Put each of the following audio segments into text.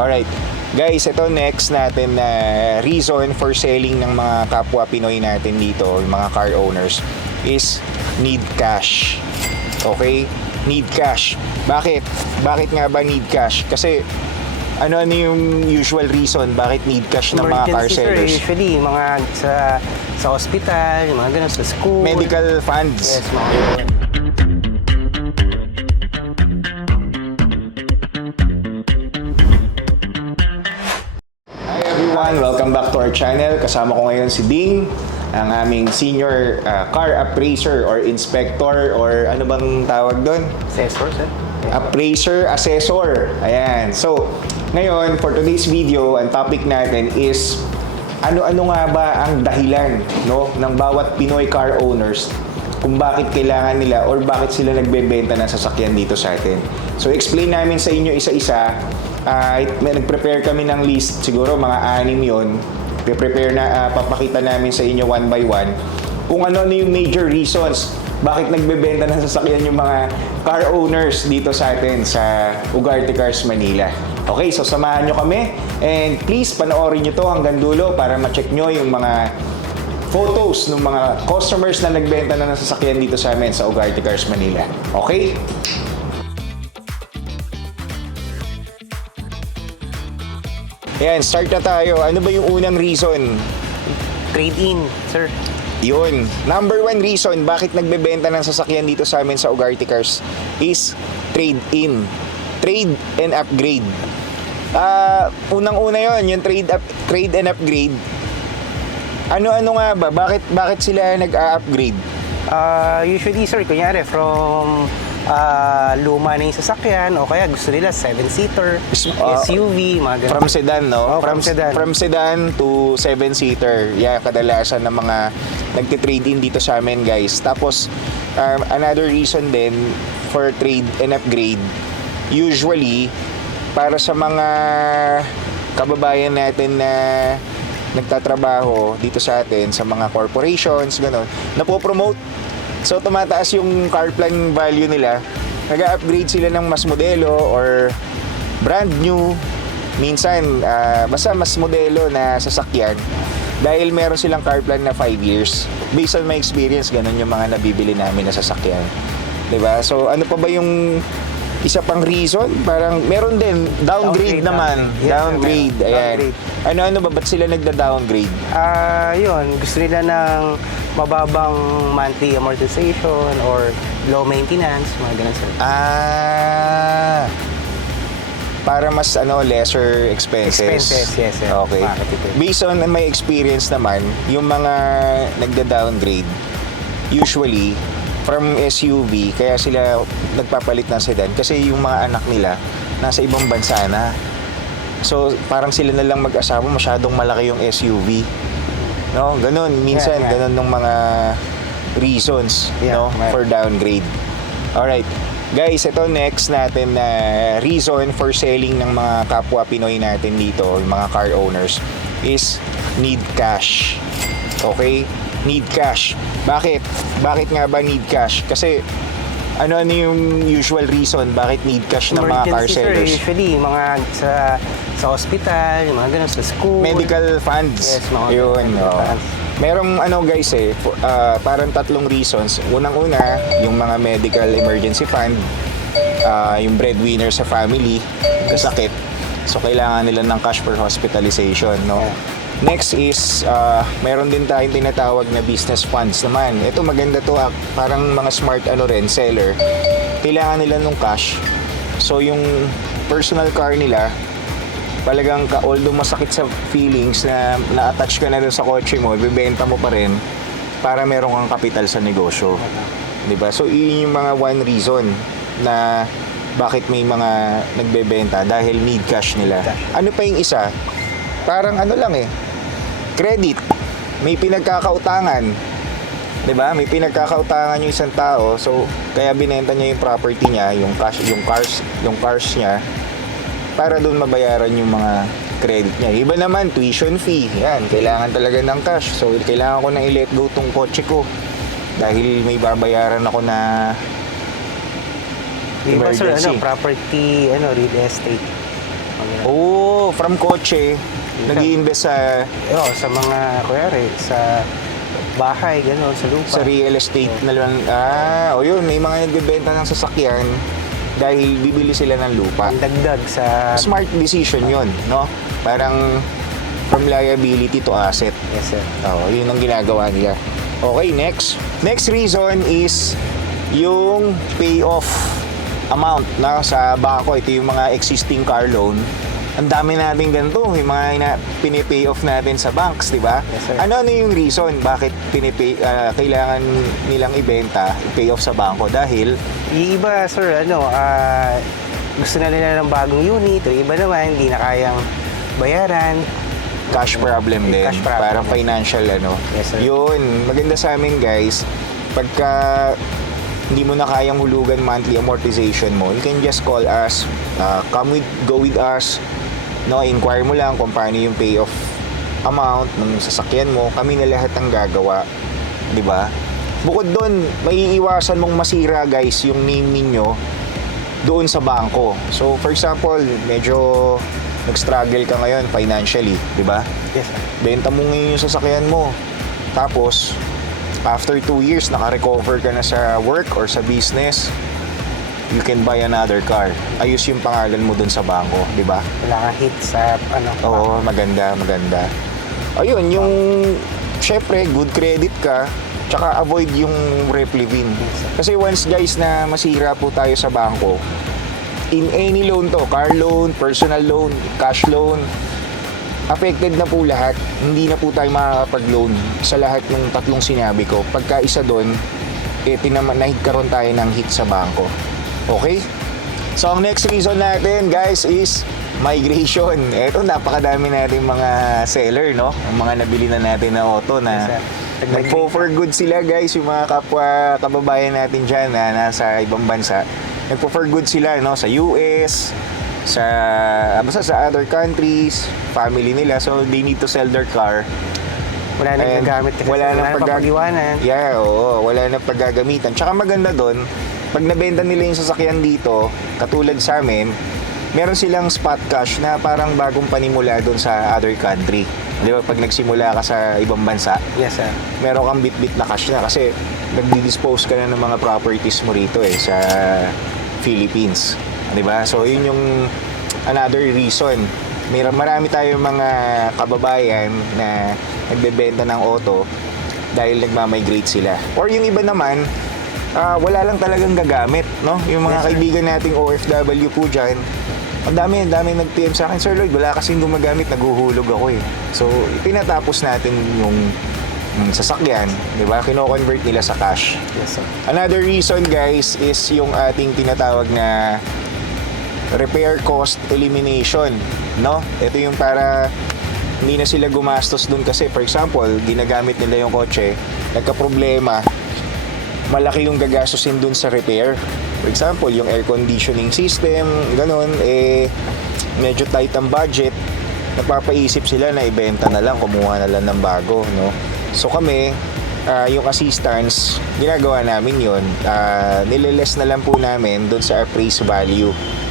Alright. Guys, ito next natin na reason for selling ng mga kapwa Pinoy natin dito, yung mga car owners, is need cash. Okay? Need cash. Bakit? Bakit nga ba need cash? Kasi ano yung usual reason bakit need cash ng mga car sellers? Usually, mga sa hospital, mga ganun, sa school. Medical funds. Yes, mga Welcome back to our channel. Kasama ko ngayon si Ding, ang aming senior car appraiser or inspector or ano bang tawag doon? assessor, sir. Appraiser, assessor. Ayan. So, ngayon, for today's video, ang topic natin is ano-ano nga ba ang dahilan, no, ng bawat Pinoy car owners kung bakit kailangan nila or bakit sila nagbebenta ng sasakyan dito sa atin. So, explain namin sa inyo isa-isa. Nag-prepare kami ng list, siguro mga 6 yon. Prepare na, papakita namin sa inyo one by one kung ano-ano yung major reasons bakit nagbebenta ng sasakyan yung mga car owners dito sa atin sa Ugarte Cars Manila. Okay, so samahan nyo kami and please panoorin nyo to hanggang dulo para ma-check nyo yung mga photos ng mga customers na nagbenta na ng sasakyan dito sa amin sa Ugarte Cars Manila. Okay? Ayan, start na tayo. Ano ba yung unang reason? Trade-in, sir. Yun. Number 1 reason bakit nagbebenta ng sasakyan dito sa amin sa Ugarte Cars is trade-in. Trade and upgrade. Unang-una yon, yung trade and upgrade. Ano-ano nga ba? Bakit sila nag-upgrade? Usually, sir, kunyari, from luma na yung sasakyan o kaya gusto nila 7-seater, SUV, mga ganun. From sedan, no? Oh, from sedan. From sedan to 7-seater. Yeah, kadalasan ng mga nagtitrade in dito sa amin, guys. Tapos, another reason din for trade and upgrade, usually, para sa mga kababayan natin na nagtatrabaho dito sa atin, sa mga corporations, gano'n, napopromote. So, tumataas yung car plan value nila. Nag-upgrade sila ng mas modelo or brand new. Minsan, basta mas modelo na sasakyan. Dahil meron silang car plan na 5 years. Based on my experience, ganun yung mga nabibili namin na sasakyan. 'Di ba? So, ano pa ba yung isa pang reason? Parang meron din downgrade naman. Yes, Downgrade. Ayan. Downgrade. Ano ba ba't sila nagda-downgrade? Yun, gusto nila ng mababang monthly amortization or low maintenance, mga ganun, sir. Para mas lesser expenses. Yes, sir. Okay. Based on my experience naman, yung mga nagda-downgrade, usually, from SUV, kaya sila nagpapalit ng sedan kasi yung mga anak nila nasa ibang bansa na. So, parang sila na lang mag-asawa, masyadong malaki yung SUV. No, ganun. Minsan, ganun ng mga reasons, for downgrade. Alright. Guys, ito next natin na reason for selling ng mga kapwa Pinoy natin dito, yung mga car owners, is need cash. Okay? Need cash. Bakit? Bakit nga ba need cash? Kasi ano yung usual reason bakit need cash ng mga car sellers? Sir, usually, mga sa hospital, mga ganun, sa school. Medical funds. Yes, mga yun. funds. Merong guys parang 3 reasons. Unang-una, yung mga medical emergency fund, yung breadwinner sa family, kasakit. So, kailangan nila ng cash for hospitalization, no? Yeah. Next is, meron din tayong tinatawag na business funds naman. Ito maganda to, parang mga smart seller. Kailangan nila ng cash. So, yung personal car nila, talagang although masakit sa feelings na na-attach ka na doon sa kotse mo, ibebenta mo pa rin para meron kang kapital sa negosyo. 'Di ba? So, yun yung mga one reason na bakit may mga nagbebenta dahil need cash nila. Ano pa yung isa? Parang credit. May pinagkakautangan. 'Di ba? May pinagkakautangan yung isang tao, so kaya binenta niya yung property niya, yung cars niya para doon mabayaran yung mga credit niya. Iba naman, tuition fee. Yan, kailangan talaga ng cash. So, kailangan ko na i-let go tong kotse ko dahil may babayaran ako na Iba, sir, emergency. property, real estate. Oh, So, from kotse, nag-i-invest Sa mga, kunyari, sa bahay, gano'n, sa lupa. sa real estate na lang. O yun, may mga nagbebenta ng sasakyan dahil bibili sila ng lupa. Dagdag sa... Smart decision yun, no? Parang from liability to asset. Yes, sir. Yun ang ginagawa nila. Okay, next. Next reason is yung payoff amount na sa bangko. Ito yung mga existing car loan. Ang dami natin ganito, yung mga pinipay off natin sa banks, di ba? Yes, sir. Ano yung reason bakit kailangan nilang ibenta, i-pay off sa bangko? Dahil Yung iba, sir, gusto na nila ng bagong unit. Yung iba naman, hindi na kayang bayaran. cash problem din. Cash problem. Parang financial Yes, sir. Yun, maganda sa amin guys, pagka hindi mo na kayang hulugan monthly amortization mo, you can just call us, go with us, inquire mo lang kung paano yung payoff amount ng sasakyan mo, kami na lahat ang gagawa, di ba? Bukod doon, maiiwasan mong masira guys yung name ninyo doon sa bangko. So for example, medyo nag-struggle ka ngayon financially, di ba? Yes, sir. Benta mo ngayon yung sasakyan mo. Tapos, after 2 years, naka-recover ka na sa work or sa business, you can buy another car. Ayos yung pangalan mo dun sa bangko, di ba? Wala kang hit sa, Oo, maganda. Ayun, yung, syempre, good credit ka, tsaka avoid yung replevin. Kasi once, guys, na masira po tayo sa bangko, in any loan to, car loan, personal loan, cash loan, affected na po lahat. Hindi na po tayo makakapag-loan sa lahat ng tatlong sinabi ko. Pagka isa doon, nagkaroon tayo ng hit sa bangko. Okay? So, ang next reason natin, guys, is migration. Ito, napakadami natin mga seller, no? Ang mga nabili na natin na auto na nag-for good sila, guys, yung mga kababayan natin dyan na nasa ibang bansa. Nag-for good sila, no? Sa US, basta sa other countries, family nila, so they need to sell their car. Wala nang gagamit kasi wala nang pag-iwanan. Yeah, oo, wala nang paggagamitan. Tsaka maganda doon, pag nabenta nila yung sasakyan dito, katulad sa amin, meron silang spot cash na parang bagong panimula doon sa other country. Di ba? Pag nagsimula ka sa ibang bansa, Yes, sir. meron kang bit-bit na cash na kasi nagdi-dispose ka na ng mga properties mo rito sa Philippines. Di ba? So, yun yung another reason. Marami tayong mga kababayan na nagbebenta ng auto dahil nagmamigrate sila. Or yung iba naman, wala lang talagang gagamit, no? Yung mga kaibigan nating OFW po dyan, ang dami nag-PM sa akin, Sir Lloyd, wala kasing gumagamit, naguhulog ako eh. So, tinatapos natin yung sasakyan, di ba? Kino-convert nila sa cash. Yes, sir. Another reason, guys, is yung ating tinatawag na repair cost elimination, no? Ito yung para hindi na sila gumastos dun kasi, for example, ginagamit nila yung kotse, nagka-problema, malaki yung gagastusin dun sa repair. For example, yung air conditioning system, ganun, medyo tight ang budget, napapaisip sila na ibenta na lang, kumuha na lang ng bago, no? So kami, yung assistance, ginagawa namin yun, nililess na lang po namin dun sa appraised value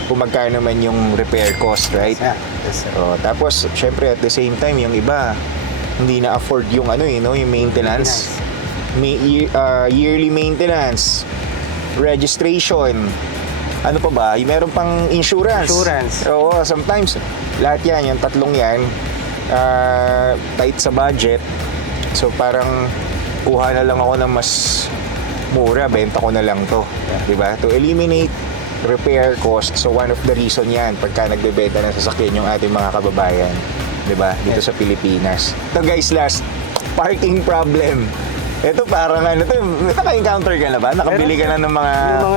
kung magkano naman yung repair cost, right? Yes, sir. Tapos, syempre at the same time, yung iba, hindi na afford yung yung maintenance. Yearly maintenance, registration, ano pa ba? Meron pang insurance. Oo, sometimes, lahat yan, yung tatlong yan, tight sa budget. So, parang kuha na lang ako ng mas mura, benta ko na lang to. Diba? To eliminate repair cost. So, one of the reason yan, pagka nagbebenta ng sasakyan yung ating mga kababayan. Diba? Dito sa Pilipinas. Ito guys, last, parking problem. Ito parang naka-encounter ka na ba? Nakabili ka na ng mga...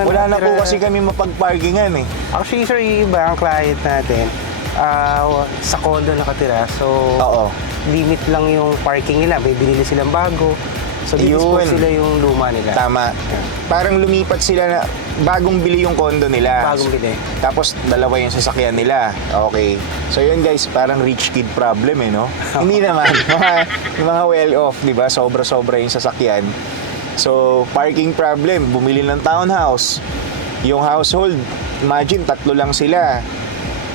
Wala na po kasi kami mapag-parkingan eh. Actually, sir, yung iba ang client natin, sa condo nakatira. So, Oo. limit lang yung parking nila. May binili silang bago. So, didispose sila yung luma nila. Tama. Parang lumipat sila na bagong bili yung condo nila. Bagong bili. Tapos dalawa yung sasakyan nila. Okay. So yun guys, parang rich kid problem no? Hindi naman. mga well-off, di ba? Sobra-sobra yung sasakyan. So, parking problem. Bumili ng townhouse. Yung household, imagine, 3 lang sila.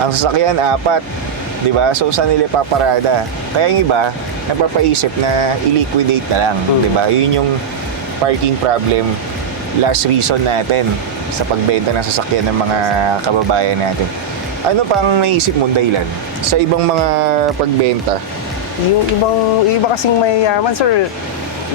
Ang sasakyan, 4. Di ba? So, saan nila paparada? Kaya yung iba, napapaisip na i-liquidate na lang. Di ba? Yun yung parking problem, last reason natin sa pagbenta ng sasakyan ng mga kababayan natin. Ano pang naisip mong dahilan sa ibang mga pagbenta? Yung iba kasing mayayaman, sir,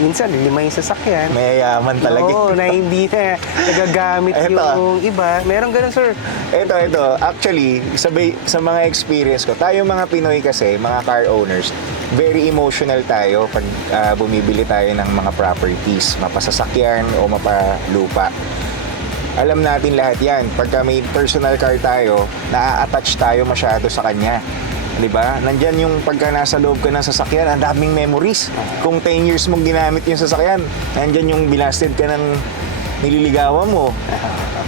minsan lima yung sasakyan. Mayayaman talaga. Oo, na hindi na nagagamit Eto. yung iba. Meron ganun, sir. Ito. Actually, sa mga experience ko, tayo mga Pinoy kasi, mga car owners, very emotional tayo pag bumibili tayo ng mga properties, mapasasakyan o mapalupa. Alam natin lahat yan. Pagka may personal car tayo, na-attach tayo masyado sa kanya. Diba? Nandyan yung pagka nasa loob ka ng sasakyan, ang daming memories. Kung 10 years mong ginamit yung sasakyan, nandyan yung binasted ka ng nililigawan mo.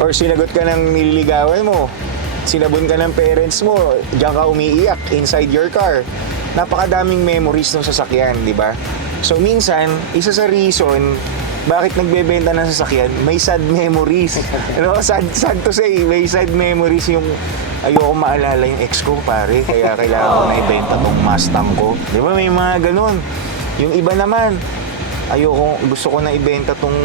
Or sinagot ka ng nililigawan mo. Sinabon ka ng parents mo, diyan ka umiiyak inside your car. Napakadaming memories ng sasakyan, di ba? So minsan, isa sa reason bakit nagbebenta ng sasakyan, may sad memories. Sad to say, may sad memories yung ayoko maalala yung ex ko, pare, kaya kailangan ko na ibenta tong Mustang ko. Di ba, may mga ganun. Yung iba naman, gusto ko na ibenta tong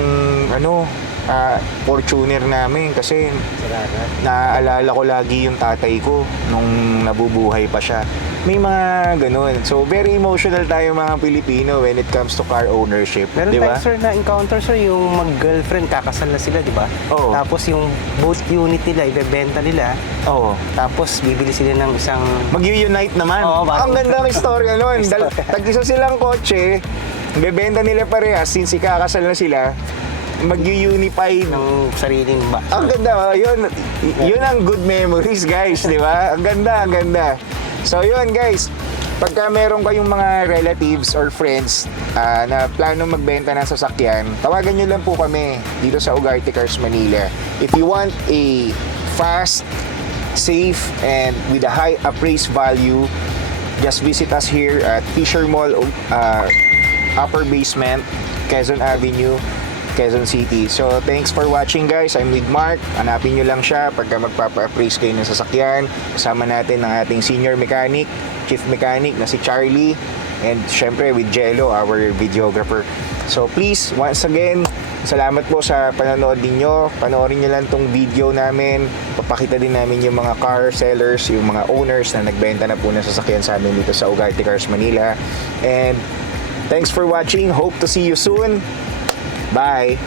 Fortuner namin kasi naaalala ko lagi yung tatay ko nung nabubuhay pa siya. May mga ganun. So, very emotional tayo mga Pilipino when it comes to car ownership. Meron di ba? tayo, sir, na-encounter, sir, yung mag-girlfriend, kakasal na sila, di ba? Oo. Tapos yung boat unit nila, ibebenta nila. Oo. Tapos bibili sila ng isang... Mag-unite naman. Oo, Ang ganda ng istorya nun. Tag-isa silang kotse, bebenta nila parehas since ikakasal na sila, mag-unify ng sariling ba. Ang ganda, yun ang good memories, guys, di ba? Ang ganda. So yun, guys, pagka meron kayong mga relatives or friends na plano magbenta ng sasakyan, tawagan nyo lang po kami dito sa Ugarte Cars Manila. If you want a fast, safe, and with a high appraised value, just visit us here at Fisher Mall, upper basement, Quezon Avenue, Quezon City. So, thanks for watching, guys. I'm with Mark. Hanapin nyo lang siya pagka magpapa-appraise kayo ng sasakyan. Kasama natin ang ating senior mechanic, chief mechanic na si Charlie. And syempre with Jello, our videographer. So, please, once again, salamat po sa panonood ninyo. Panoorin nyo lang tong video namin. Papakita din namin yung mga car sellers, yung mga owners na nagbenta na po ng sasakyan sa amin dito sa Ugarte Cars Manila. And thanks for watching. Hope to see you soon. Bye!